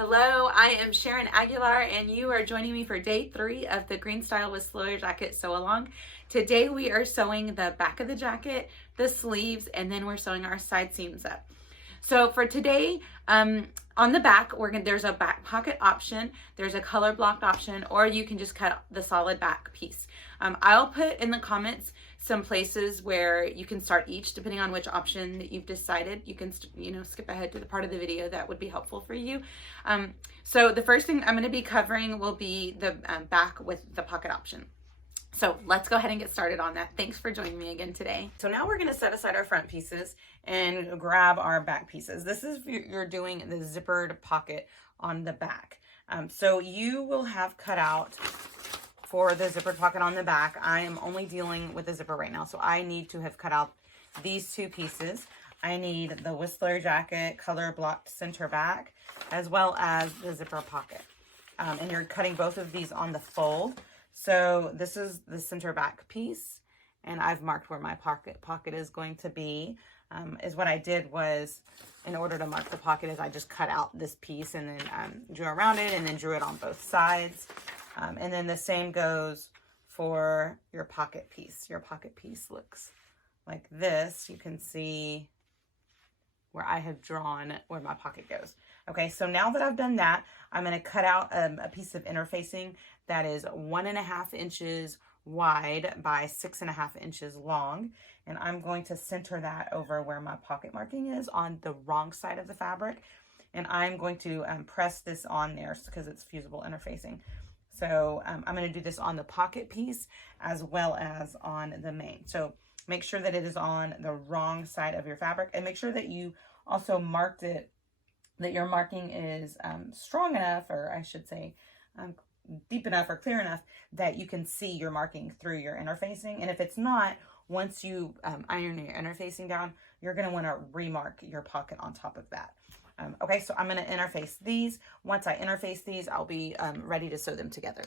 Hello, I am Sharon Aguilar, and you are joining me for day 3 of the Greenstyle with Slower Jacket Sew Along. Today we are sewing the back of the jacket, the sleeves, and then we're sewing our side seams up. So for today, on the back, there's a back pocket option, there's a color blocked option, or you can just cut the solid back piece. I'll put in the comments some places where you can start each depending on which option that you've decided. You can skip ahead to the part of the video that would be helpful for you. So the first thing I'm going to be covering will be the back with the pocket option. So let's go ahead and get started on that. Thanks for joining me again today. So now we're going to set aside our front pieces and grab our back pieces. This is if you're doing the zippered pocket on the back. So you will have cut out for the zippered pocket on the back. I am only dealing with the zipper right now, so I need to have cut out these two pieces. I need the Whistler jacket color blocked center back, as well as the zipper pocket. And you're cutting both of these on the fold. So this is the center back piece, and I've marked where my pocket is going to be. Is what I did was, in order to mark the pocket, is I just cut out this piece and then drew around it and then drew it on both sides. And then the same goes for your pocket piece. Your pocket piece looks like this. You can see where I have drawn where my pocket goes. Okay, so now that I've done that, I'm going to cut out a piece of interfacing that is 1.5 inches wide by 6.5 inches long. And I'm going to center that over where my pocket marking is on the wrong side of the fabric. And I'm going to press this on there because it's fusible interfacing. So I'm going to do this on the pocket piece as well as on the main. So make sure that it is on the wrong side of your fabric, and make sure that you also marked it, that your marking is strong enough, or I should say deep enough or clear enough that you can see your marking through your interfacing. And if it's not, once you iron your interfacing down, you're going to want to remark your pocket on top of that. Okay, so I'm going to interface these. Once I interface these, I'll be ready to sew them together.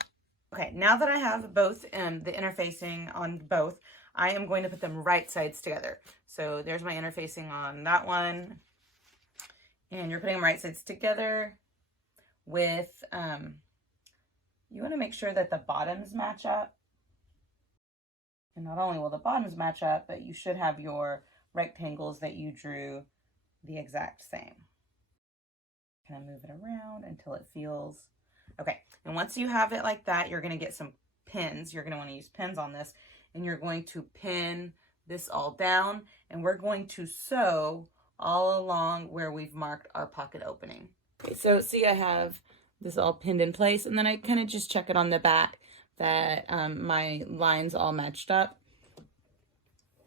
Okay, now that I have both the interfacing on both, I am going to put them right sides together. So there's my interfacing on that one. And you're putting them right sides together with, you want to make sure that the bottoms match up. And not only will the bottoms match up, but you should have your rectangles that you drew the exact same. Kind of move it around until it feels okay. And once you have it like that, you're going to get some pins. You're going to want to use pins on this, and you're going to pin this all down, and we're going to sew all along where we've marked our pocket opening. Okay, so see, I have this all pinned in place, and then I kind of just check it on the back that my lines all matched up.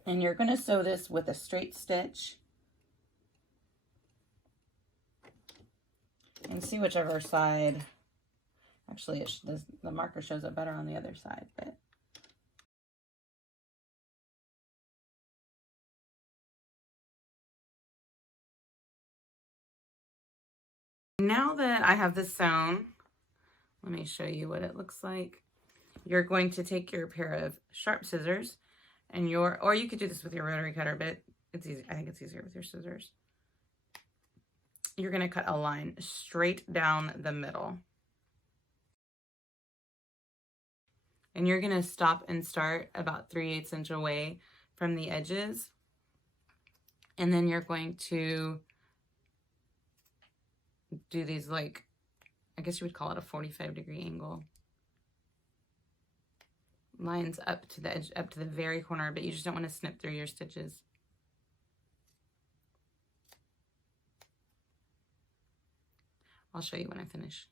And you're going to sew this with a straight stitch. And see whichever side, actually the marker shows it better on the other side, but now that I have this sewn, let me show you what it looks like. You're going to take your pair of sharp scissors and or you could do this with your rotary cutter, but it's easy. I think it's easier with your scissors. You're going to cut a line straight down the middle. And you're going to stop and start about 3/8 inch away from the edges. And then you're going to do these, like, I guess you would call it a 45-degree angle. Lines up to the edge, up to the very corner, but you just don't want to snip through your stitches. I'll show you when I finish.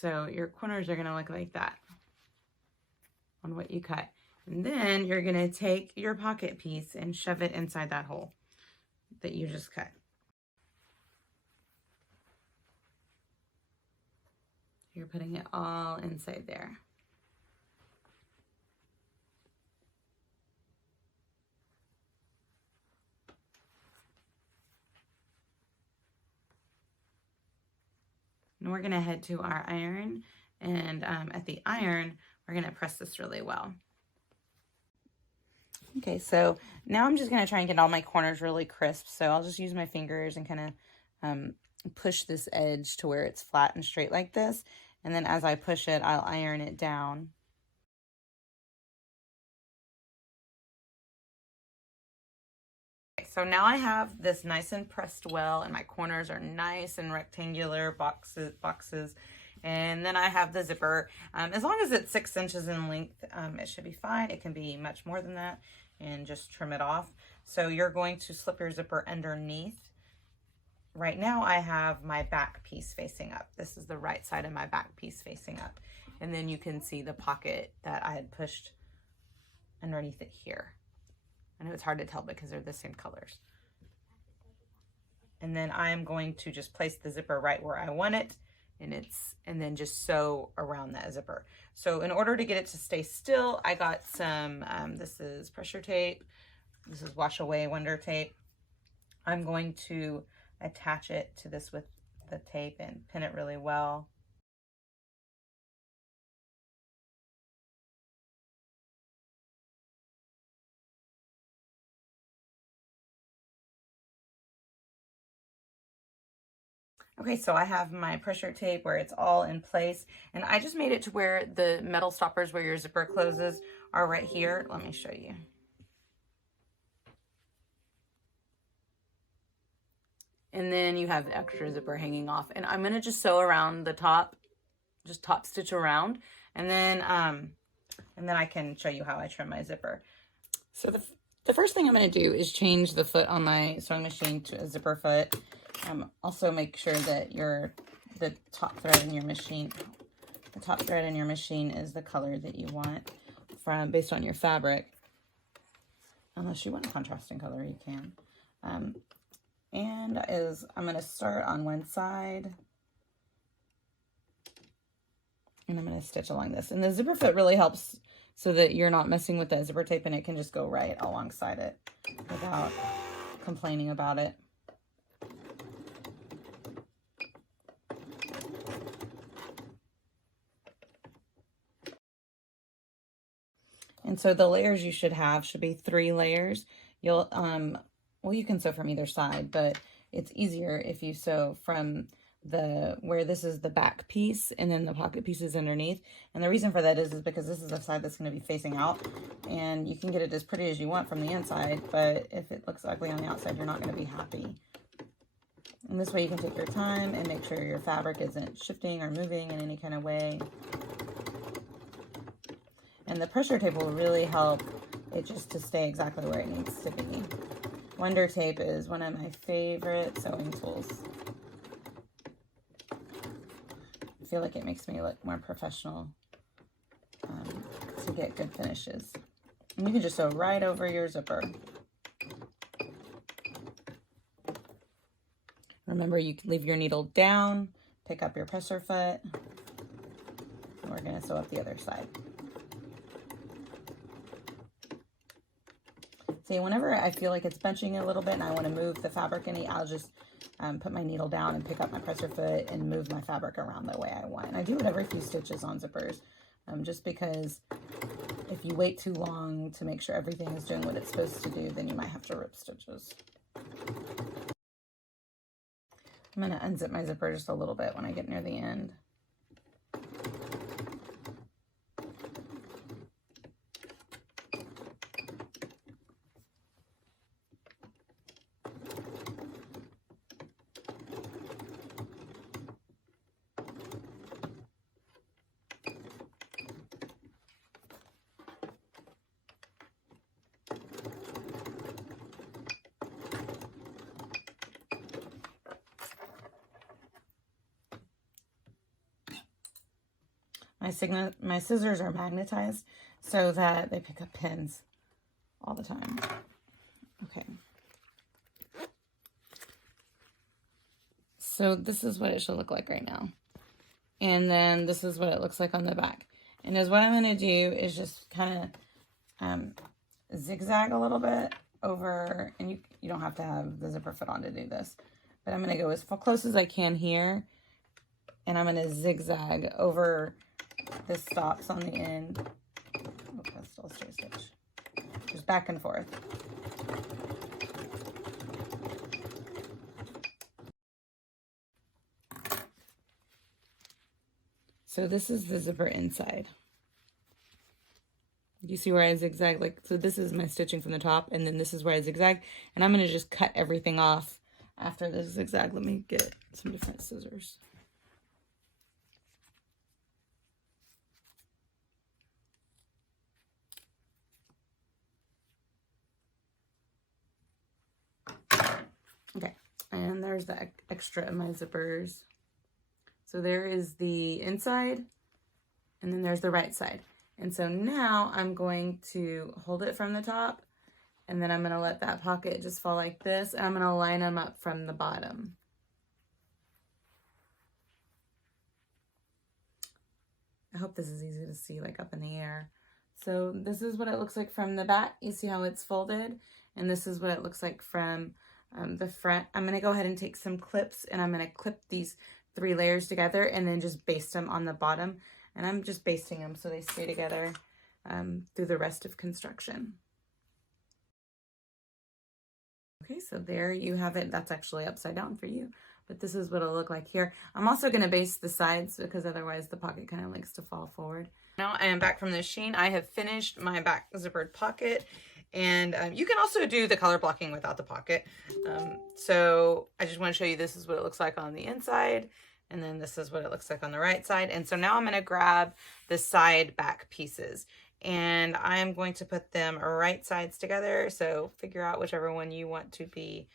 So your corners are going to look like that on what you cut. And then you're going to take your pocket piece and shove it inside that hole that you just cut. You're putting it all inside there. And we're going to head to our iron, and at the iron, we're going to press this really well. Okay, so now I'm just going to try and get all my corners really crisp. So I'll just use my fingers and kind of push this edge to where it's flat and straight like this. And then as I push it, I'll iron it down. Okay, so now I have this nice and pressed well, and my corners are nice and rectangular boxes. And then I have the zipper. As long as it's 6 inches in length, it should be fine. It can be much more than that, and just trim it off. So you're going to slip your zipper underneath. Right now I have my back piece facing up. This is the right side of my back piece facing up. And then you can see the pocket that I had pushed underneath it here. I know it's hard to tell because they're the same colors. And then I'm going to just place the zipper right where I want it, and then just sew around that zipper. So in order to get it to stay still, I got some, this is pressure tape. This is wash away wonder tape. I'm going to attach it to this with the tape and pin it really well. Okay, so I have my pressure tape where it's all in place, and I just made it to where the metal stoppers where your zipper closes are right here. Let me show you. And then you have the extra zipper hanging off, and I'm gonna just sew around the top, just top stitch around, and then I can show you how I trim my zipper. So the first thing I'm gonna do is change the foot on my sewing machine to a zipper foot. Also make sure that the top thread in your machine is the color that you want based on your fabric. Unless you want a contrasting color, you can. I'm going to start on one side, and I'm going to stitch along this. And the zipper foot really helps so that you're not messing with that zipper tape, and it can just go right alongside it without complaining about it. And so the layers you should be 3 layers. You'll, well, you can sew from either side, but it's easier if you sew from where this is the back piece and then the pocket piece is underneath. And the reason for that is because this is the side that's going to be facing out, and you can get it as pretty as you want from the inside, but if it looks ugly on the outside, you're not going to be happy. And this way you can take your time and make sure your fabric isn't shifting or moving in any kind of way. And the pressure tape will really help it just to stay exactly where it needs to be. Wonder tape is one of my favorite sewing tools. I feel like it makes me look more professional to get good finishes. And you can just sew right over your zipper. Remember, you can leave your needle down, pick up your presser foot, and we're going to sew up the other side. See, whenever I feel like it's bunching a little bit and I want to move the fabric any, I'll just put my needle down and pick up my presser foot and move my fabric around the way I want. And I do it every few stitches on zippers, just because if you wait too long to make sure everything is doing what it's supposed to do, then you might have to rip stitches. I'm going to unzip my zipper just a little bit when I get near the end. My scissors are magnetized so that they pick up pins all the time. Okay. So this is what it should look like right now. And then this is what it looks like on the back. And what I'm going to do is just kind of zigzag a little bit over, and you don't have to have the zipper foot on to do this, but I'm going to go as close as I can here, and I'm going to zigzag over the stops on the end. Oh, that's still a straight stitch. just back and forth. So this is the zipper inside. You see where I zigzag? Like, so this is my stitching from the top, and then this is where I zigzag, and I'm going to just cut everything off after the zigzag. Let me get some different scissors. Okay, and there's the extra of my zippers. So there is the inside, and then there's the right side. And so now I'm going to hold it from the top, and then I'm going to let that pocket just fall like this, and I'm going to line them up from the bottom. I hope this is easy to see, like up in the air. So this is what it looks like from the back. You see how it's folded? And this is what it looks like from the front. I'm going to go ahead and take some clips, and I'm going to clip these 3 layers together and then just baste them on the bottom. And I'm just basting them so they stay together through the rest of construction. Okay, so there you have it. That's actually upside down for you, but this is what it'll look like here. I'm also going to baste the sides because otherwise the pocket kind of likes to fall forward. Now I am back from the machine. I have finished my back zippered pocket, and you can also do the color blocking without the pocket. So I just want to show you this is what it looks like on the inside, and then this is what it looks like on the right side. And so now I'm going to grab the side back pieces, and I am going to put them right sides together. So figure out whichever one you want to be.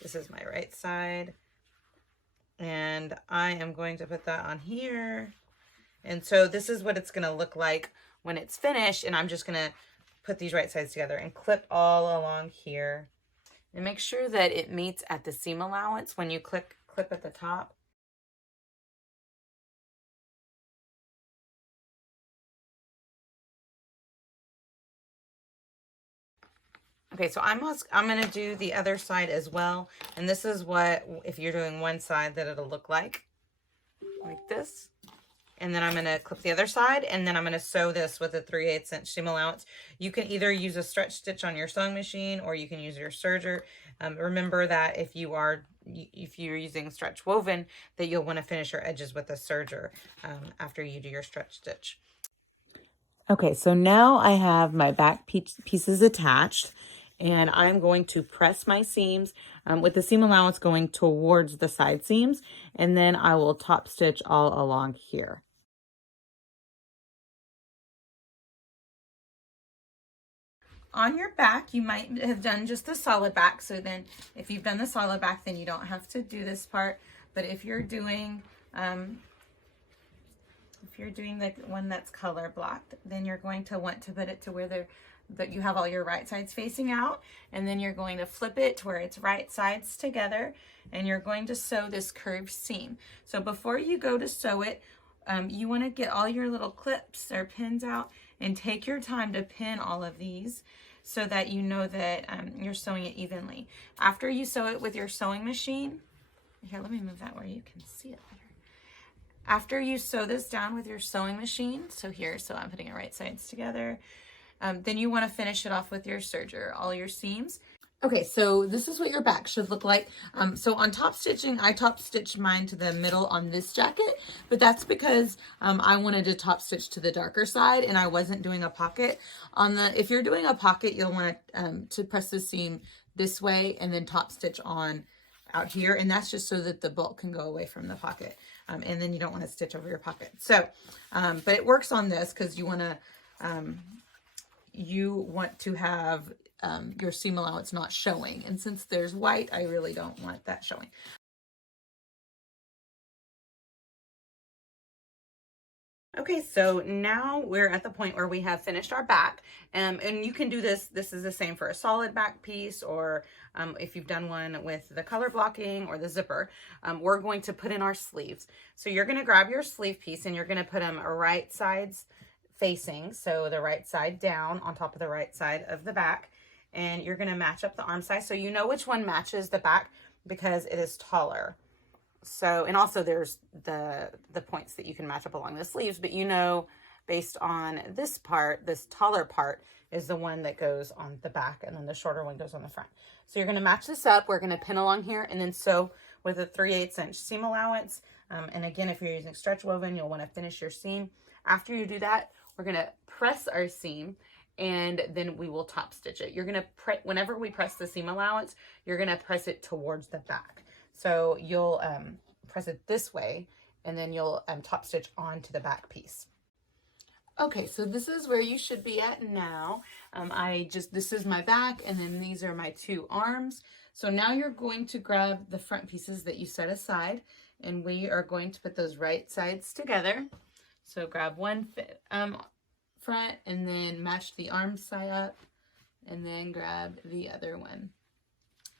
This is my right side, and I am going to put that on here. And so this is what it's going to look like when it's finished. And I'm just going to put these right sides together and clip all along here, and make sure that it meets at the seam allowance when you clip at the top. Okay, so I'm going to do the other side as well. And this is what, if you're doing one side, that it'll look like this. And then I'm going to clip the other side, and then I'm going to sew this with a 3/8 inch seam allowance. You can either use a stretch stitch on your sewing machine, or you can use your serger. Remember that if you're using stretch woven, that you'll want to finish your edges with a serger after you do your stretch stitch. Okay, so now I have my back pieces attached, and I'm going to press my seams with the seam allowance going towards the side seams, and then I will top stitch all along here. On your back, you might have done just the solid back. So then if you've done the solid back, then you don't have to do this part. But if you're doing the one that's color blocked, then you're going to want to put it to where that you have all your right sides facing out, and then you're going to flip it to where it's right sides together, and you're going to sew this curved seam. So before you go to sew it, you want to get all your little clips or pins out and take your time to pin all of these so that you know that you're sewing it evenly. After you sew it with your sewing machine, here, let me move that where you can see it better. After you sew this down with your sewing machine, so I'm putting it right sides together, then you want to finish it off with your serger, all your seams. Okay, so this is what your back should look like. So on top stitching, I top stitched mine to the middle on this jacket, but that's because I wanted to top stitch to the darker side, and I wasn't doing a pocket. If you're doing a pocket, you'll want to press the seam this way and then top stitch on out here, and that's just so that the bolt can go away from the pocket, and then you don't want to stitch over your pocket. So, but it works on this because you want to have your seam allowance not showing, and since there's white, I really don't want that showing. Okay, so now we're at the point where we have finished our back, and you can do this. This is the same for a solid back piece, or if you've done one with the color blocking or the zipper. We're going to put in our sleeves. So you're going to grab your sleeve piece, and you're going to put them right sides facing, so the right side down on top of the right side of the back, and you're going to match up the arm size so you know which one matches the back because it is taller. So, and also there's the points that you can match up along the sleeves, but you know based on this part. This taller part is the one that goes on the back, and then the shorter one goes on the front. So you're gonna match this up. We're gonna pin along here and then sew with a 3/8 inch seam allowance. And again, if you're using stretch woven, you'll wanna finish your seam. After you do that, we're gonna press our seam, and then we will top stitch it. You're gonna whenever we press the seam allowance, you're gonna press it towards the back. So you'll press it this way, and then you'll top stitch onto the back piece. Okay, so this is where you should be at now. This is my back, and then these are my 2 arms. So now you're going to grab the front pieces that you set aside, and we are going to put those right sides together. So grab one front, and then match the arm side up, and then grab the other one.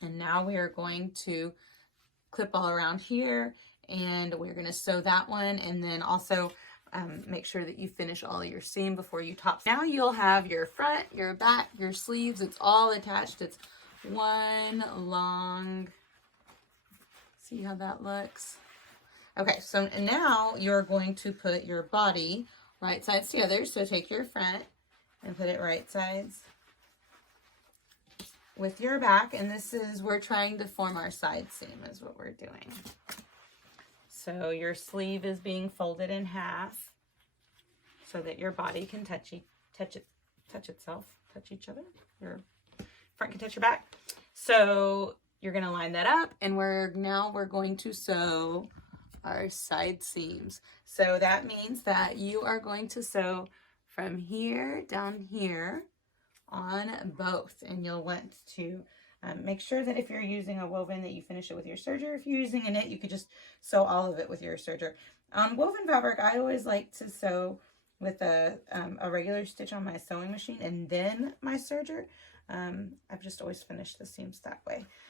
And now we are going to clip all around here, and we're going to sew that one, and then also make sure that you finish all your seam before you top. Now you'll have your front, your back, your sleeves. It's all attached. It's one long, see how that looks? Okay, so now you're going to put your body right sides together. So take your front and put it right sides with your back. And this is, we're trying to form our side seam is what we're doing. So your sleeve is being folded in half so that your body can touch each other. Your front can touch your back. So you're going to line that up, and we're going to sew our side seams. So that means that you are going to sew from here down here on both, and you'll want to make sure that if you're using a woven that you finish it with your serger. If you're using a knit, you could just sew all of it with your serger. On woven fabric, I always like to sew with a regular stitch on my sewing machine and then my serger. I've just always finished the seams that way.